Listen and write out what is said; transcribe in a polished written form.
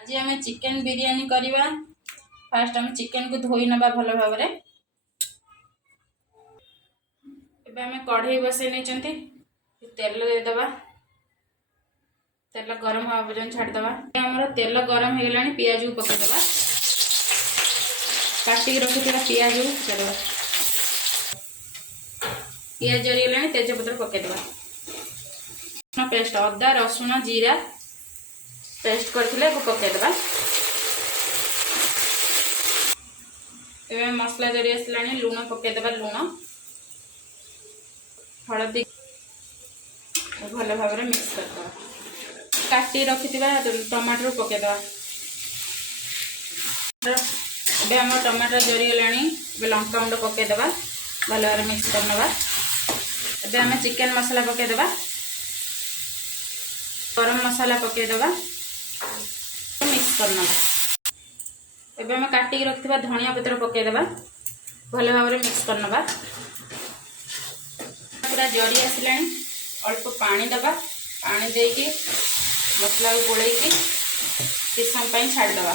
आज आम चिकेन बिरियानी करवा। फास्ट आम चिकेन को धोई नवा भल भाव में। आम कढ़ई बसई नहीं तेल देदबा। तेल गरम हवा पर्यंत छाड़देवा। आमर तेल गरम हो गला पियाज को पकईदेवा। काटिक रखी पियाज को पकईदेवा। पियाज जरीगला तेजपत्र पकईदेवा। पेस्ट अदा रसुण जीरा पेस्ट करथिले को पकईदेवा। एवं मसला जरी आसला लुण पकईदेवा। लुण हलदी भल भाव में मिक्स करदेवा। काटी रखि टमाटर पकईदेवा। आम टमाटर जरीगला लंका गुंड पकईदेवा। भल भाव मिक्स करनवा। आम चिकेन मसला पकईदेवा। गरम मसाला पकईदेवा। मिक्स करनवा। एबे आम काटिक रखिथिबा धनिया पत्र पकईदेवा। भल भाव में मिक्स करनवा। पूरा जरी आसला अल्प पानी दबा। पानी देकी मसला को गोलैकी किछ समय छाड़देवा।